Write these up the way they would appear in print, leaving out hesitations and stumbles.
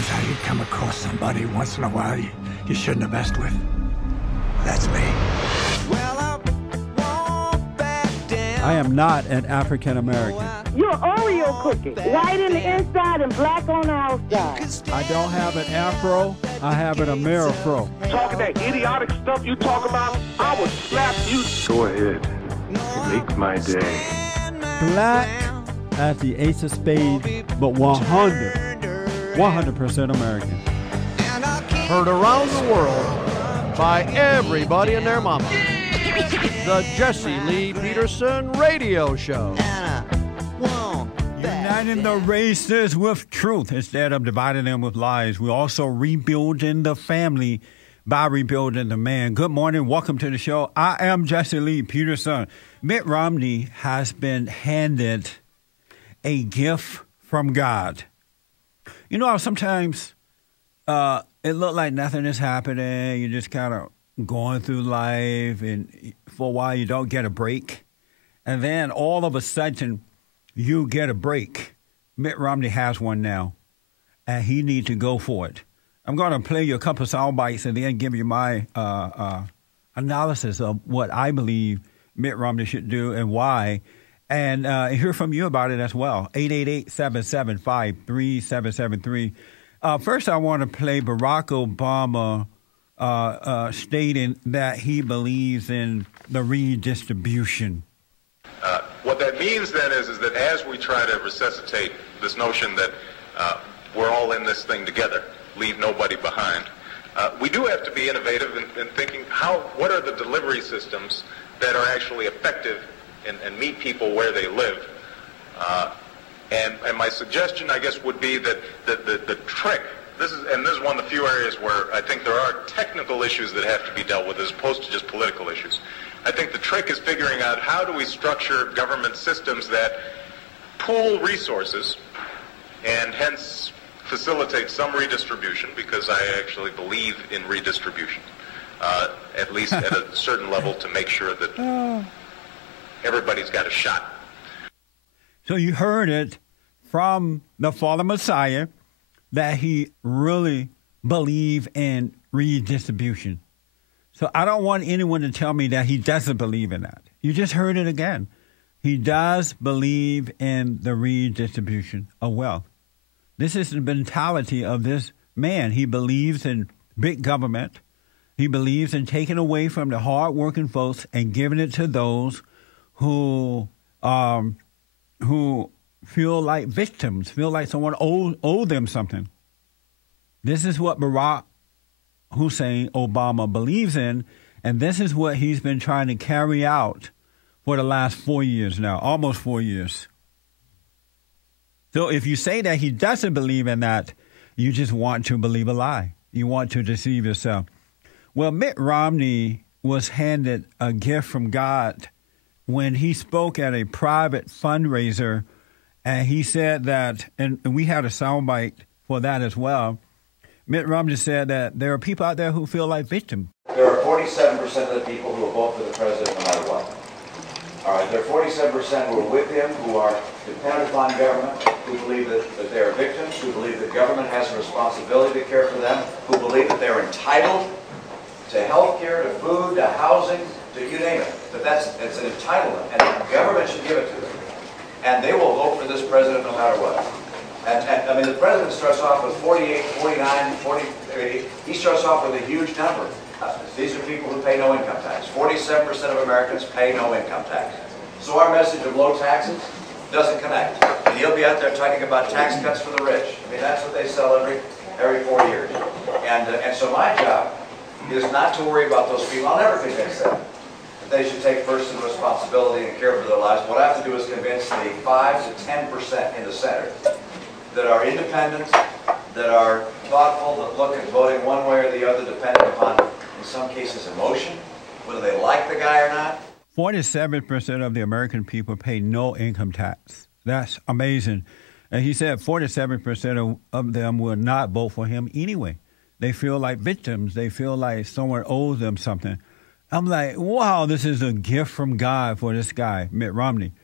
knows how you come across somebody once in a while you shouldn't have messed with. That's me. I am not an African American. You're Oreo cookie, white in the inside and black on the outside. I don't have an afro, I have an Amerifro. Talking that idiotic stuff you talk about, I will slap you. Go ahead. Make my day. Black as the ace of spades, but 100% American. Heard around the world by everybody and their mama. The Jesse Lee Peterson Radio Show. Uniting the races with truth instead of dividing them with lies. We're also rebuilding the family by rebuilding the man. Good morning. Welcome to the show. I am Jesse Lee Peterson. Mitt Romney has been handed a gift from God. You know how sometimes it looked like nothing is happening. You're just kind of going through life, and for a while you don't get a break. And then all of a sudden you get a break. Mitt Romney has one now, and he needs to go for it. I'm going to play you a couple of sound bites and then give you my analysis of what I believe Mitt Romney should do and why, and hear from you about it as well. 888-775-3773. First, I want to play Barack Obama stating that he believes in the redistribution. What that means then is that as we try to resuscitate this notion that we're all in this thing together, leave nobody behind, we do have to be innovative in thinking what are the delivery systems that are actually effective and meet people where they live. And my suggestion, I guess, would be that the trick, this is one of the few areas where I think there are technical issues that have to be dealt with as opposed to just political issues. I think the trick is figuring out how do we structure government systems that pool resources and hence facilitate some redistribution, because I actually believe in redistribution, at least at a certain level, to make sure that everybody's got a shot. So you heard it from the fallen Messiah that he really believed in redistribution. So I don't want anyone to tell me that he doesn't believe in that. You just heard it again. He does believe in the redistribution of wealth. This is the mentality of this man. He believes in big government. He believes in taking away from the hard-working folks and giving it to those who feel like victims, feel like someone owe them something. This is what Barack Hussein Obama believes in, and this is what he's been trying to carry out for the last 4 years now, almost 4 years. So if you say that he doesn't believe in that, you just want to believe a lie. You want to deceive yourself. Well, Mitt Romney was handed a gift from God when he spoke at a private fundraiser, and he said that, and we had a soundbite for that as well. Mitt Romney said that there are people out there who feel like victims. There are 47% of the people who will vote for the president no matter what. All right, there are 47% who are with him, who are dependent upon government, who believe that they are victims, who believe that government has a responsibility to care for them, who believe that they're entitled to health care, to food, to housing, to you name it. That it's an entitlement, and the government should give it to them. And they will vote for this president no matter what. And I mean, the president starts off with 48, 49, 40, he starts off with a huge number. These are people who pay no income tax. 47% of Americans pay no income tax. So our message of low taxes doesn't connect. And he'll be out there talking about tax cuts for the rich. I mean, that's what they sell every 4 years. And so my job is not to worry about those people. I'll never convince them that they should take personal responsibility and care for their lives. What I have to do is convince the 5 to 10% in the Senate that are independent, that are thoughtful, that look at voting one way or the other depending upon, in some cases, emotion, whether they like the guy or not. 47% of the American people pay no income tax. That's amazing. And he said 47% of them will not vote for him anyway. They feel like victims. They feel like someone owes them something. I'm like, wow, this is a gift from God for this guy, Mitt Romney.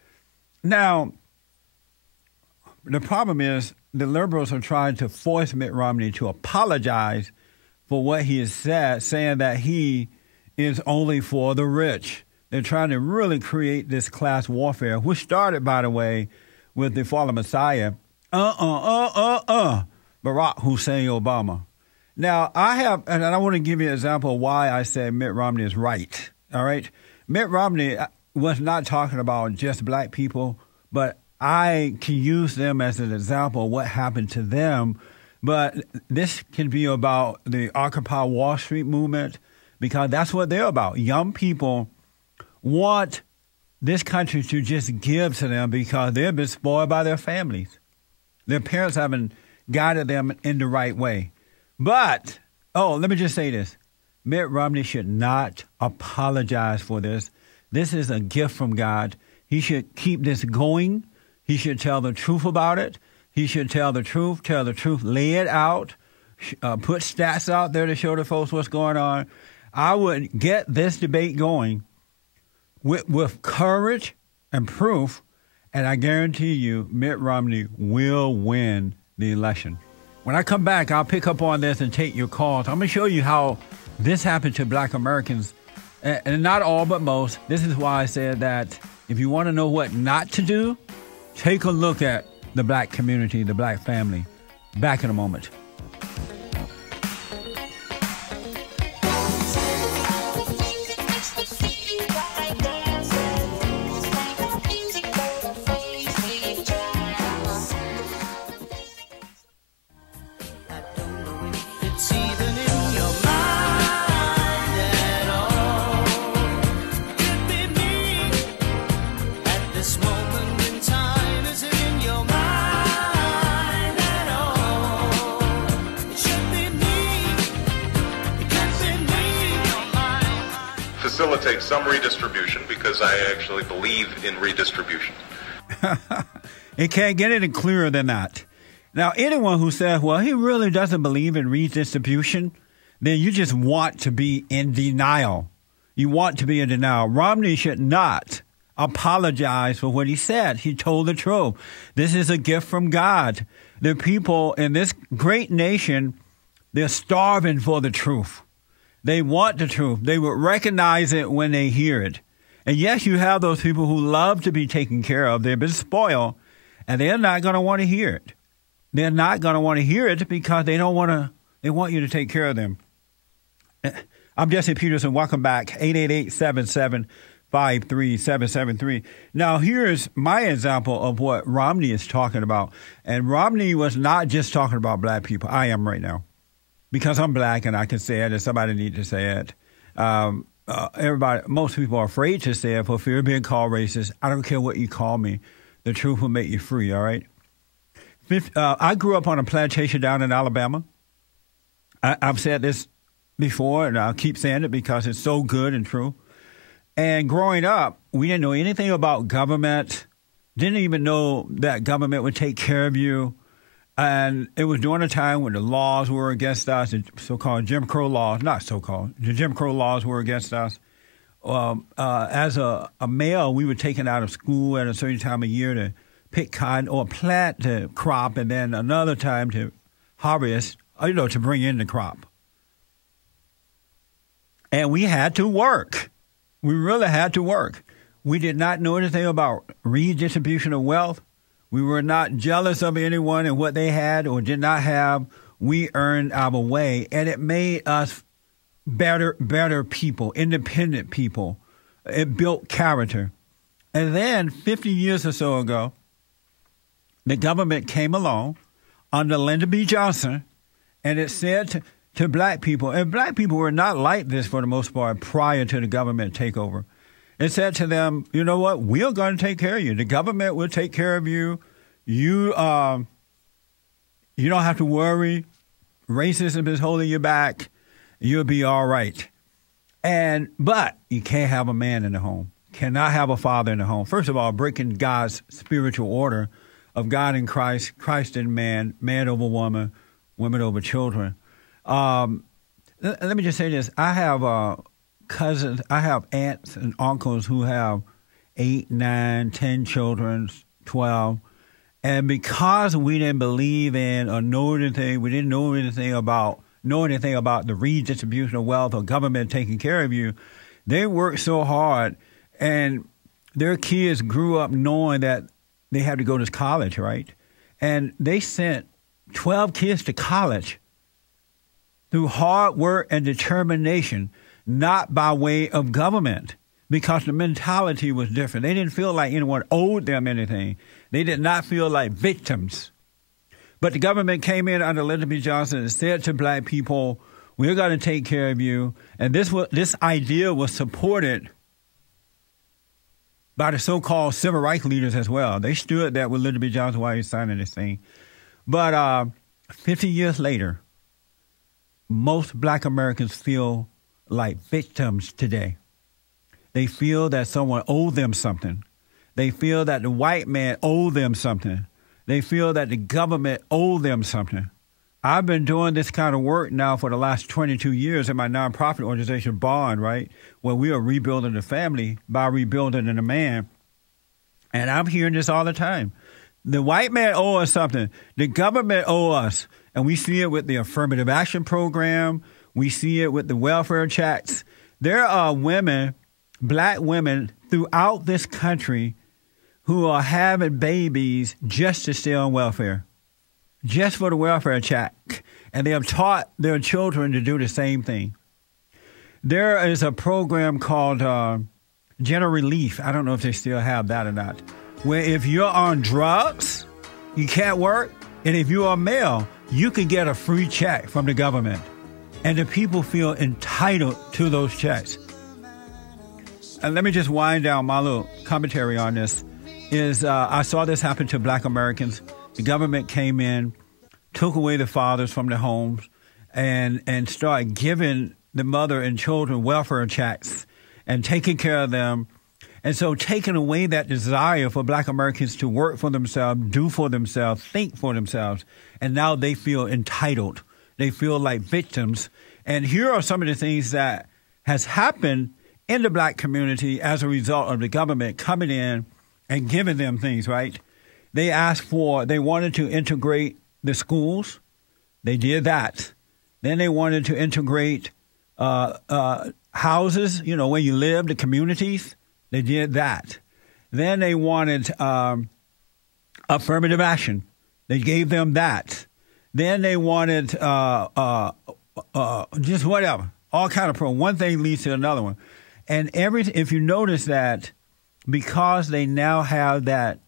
Now, the problem is the liberals are trying to force Mitt Romney to apologize for what he has said, saying that he is only for the rich. They're trying to really create this class warfare, which started, by the way, with the fallen Messiah, Barack Hussein Obama. Now, and I want to give you an example of why I say Mitt Romney is right, all right? Mitt Romney was not talking about just black people, but I can use them as an example of what happened to them. But this can be about the Occupy Wall Street movement, because that's what they're about. Young people want this country to just give to them because they've been spoiled by their families. Their parents haven't guided them in the right way. But, let me just say this. Mitt Romney should not apologize for this. This is a gift from God. He should keep this going. He should tell the truth about it. He should tell the truth, lay it out, put stats out there to show the folks what's going on. I would get this debate going with courage and proof, and I guarantee you Mitt Romney will win the election. When I come back, I'll pick up on this and take your calls. I'm going to show you how this happened to black Americans, and not all but most. This is why I said that if you want to know what not to do, take a look at the black community, the black family. Back in a moment. Facilitate some redistribution, because I actually believe in redistribution. It can't get any clearer than that. Now, anyone who says, well, he really doesn't believe in redistribution, then you just want to be in denial. You want to be in denial. Romney should not apologize for what he said. He told the truth. This is a gift from God. The people in this great nation, they're starving for the truth. They want the truth. They will recognize it when they hear it. And yes, you have those people who love to be taken care of. They've been spoiled, and they're not going to want to hear it. They're not going to want to hear it because they don't want to. They want you to take care of them. I'm Jesse Peterson. Welcome back. 888-775-3773. Now, here's my example of what Romney is talking about. And Romney was not just talking about black people. I am right now. Because I'm black and I can say it, and somebody needs to say it. Most people are afraid to say it for fear of being called racist. I don't care what you call me. The truth will make you free, all right? I grew up on a plantation down in Alabama. I've said this before, and I'll keep saying it because it's so good and true. And growing up, we didn't know anything about government, didn't even know that government would take care of you. And it was during a time when the laws were against us, the so-called Jim Crow laws, not so-called, the Jim Crow laws were against us. As a male, we were taken out of school at a certain time of year to pick cotton or plant the crop, and then another time to harvest, to bring in the crop. And we had to work. We really had to work. We did not know anything about redistribution of wealth. We were not jealous of anyone and what they had or did not have. We earned our way, and it made us better people, independent people. It built character. And then 50 years or so ago, the government came along under Lyndon B. Johnson, and it said to black people, and black people were not like this for the most part prior to the government takeover. It said to them, you know what, we're going to take care of you. The government will take care of you. You don't have to worry. Racism is holding you back. You'll be all right. But you can't have a man in the home. Cannot have a father in the home. First of all, breaking God's spiritual order of God in Christ, Christ in man, man over woman, women over children. Let me just say this. I have cousins, I have aunts and uncles who have 8, 9, 10 children, 12, And because we didn't believe in or know anything, we didn't know anything about the redistribution of wealth or government taking care of you, they worked so hard, and their kids grew up knowing that they had to go to college, right? And they sent 12 kids to college through hard work and determination, not by way of government, because the mentality was different. They didn't feel like anyone owed them anything. They did not feel like victims. But the government came in under Lyndon B. Johnson and said to black people, we're going to take care of you. And this idea was supported by the so-called civil rights leaders as well. They stood there with Lyndon B. Johnson while he was signing this thing. But 50 years later, most black Americans feel like victims today. They feel that someone owed them something. They feel that the white man owed them something. They feel that the government owed them something. I've been doing this kind of work now for the last 22 years in my nonprofit organization, Bond, right, where we are rebuilding the family by rebuilding the man. And I'm hearing this all the time. The white man owes us something. The government owes us. And we see it with the affirmative action program. We see it with the welfare checks. There are women, black women throughout this country who are having babies just to stay on welfare, just for the welfare check. And they have taught their children to do the same thing. There is a program called General Relief. I don't know if they still have that or not, where if you're on drugs, you can't work, and if you are male, you can get a free check from the government. And the people feel entitled to those checks. And let me just wind down my little commentary on this. I saw this happen to black Americans. The government came in, took away the fathers from their homes, and started giving the mother and children welfare checks and taking care of them. And so taking away that desire for black Americans to work for themselves, do for themselves, think for themselves. And now they feel entitled. They feel like victims. And here are some of the things that has happened in the black community as a result of the government coming in and giving them things, right? They wanted to integrate the schools. They did that. Then they wanted to integrate houses, where you live, the communities. They did that. Then they wanted affirmative action. They gave them that. Then they wanted just whatever, all kind of programs. One thing leads to another one. And if you notice that, because they now have that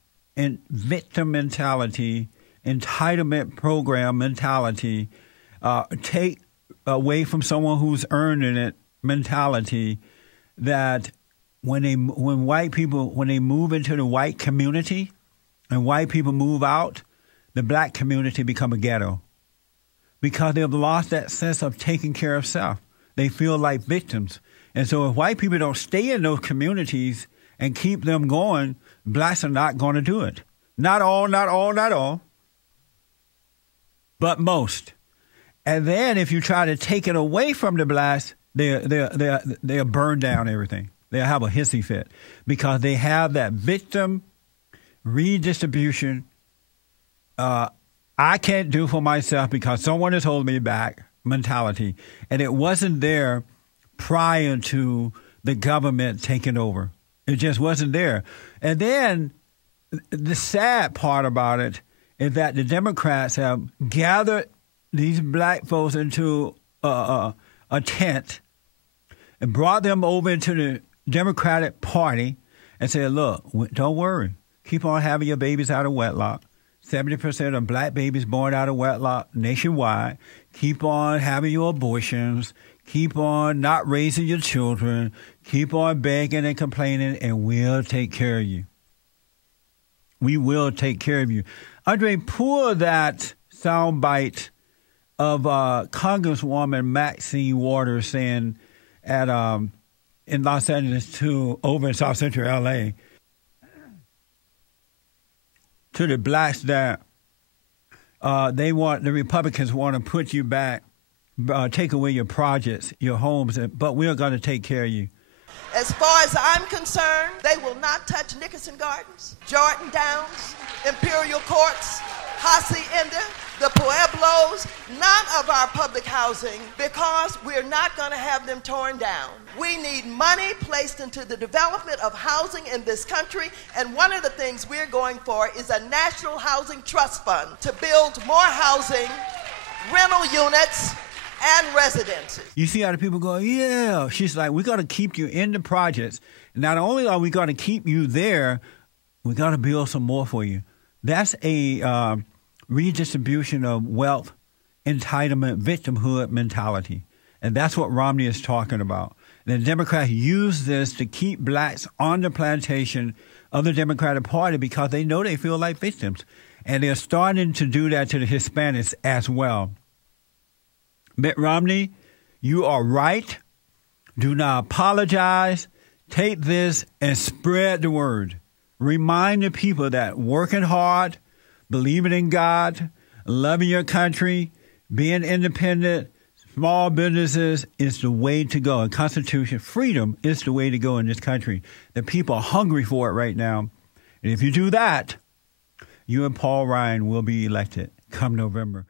victim mentality, entitlement program mentality, take away from someone who's earning it mentality, that when white people move into the white community and white people move out, the black community become a ghetto because they've lost that sense of taking care of self. They feel like victims. And so if white people don't stay in those communities and keep them going, blacks are not going to do it. Not all, but most. And then if you try to take it away from the blacks, they'll burn down everything. They'll have a hissy fit because they have that victim redistribution. I can't do for myself because someone is holding me back mentality. And it wasn't there prior to the government taking over. It just wasn't there. And then the sad part about it is that the Democrats have gathered these black folks into a tent and brought them over into the Democratic Party and said, look, don't worry. Keep on having your babies out of wedlock. 70% of black babies born out of wedlock nationwide. Keep on having your abortions. Keep on not raising your children. Keep on begging and complaining, and we'll take care of you. We will take care of you. Andre, pull that soundbite of Congresswoman Maxine Waters saying in Los Angeles over in South Central L.A. to the blacks that the Republicans want to put you back, take away your projects, your homes, but we're going to take care of you. As far as I'm concerned, they will not touch Nickerson Gardens, Jordan Downs, Imperial Courts, Hacienda, the Pueblos, none of our public housing, because we're not going to have them torn down. We need money placed into the development of housing in this country, and one of the things we're going for is a National Housing Trust Fund to build more housing, rental units, and residences. You see how the people go, yeah. She's like, we got to keep you in the projects. Not only are we going to keep you there, we got to build some more for you. That's a redistribution of wealth, entitlement, victimhood mentality. And that's what Romney is talking about. And the Democrats use this to keep blacks on the plantation of the Democratic Party because they know they feel like victims. And they're starting to do that to the Hispanics as well. Mitt Romney, you are right. Do not apologize. Take this and spread the word. Remind the people that working hard, believing in God, loving your country, being independent, small businesses is the way to go. And Constitution, freedom is the way to go in this country. The people are hungry for it right now. And if you do that, you and Paul Ryan will be elected come November.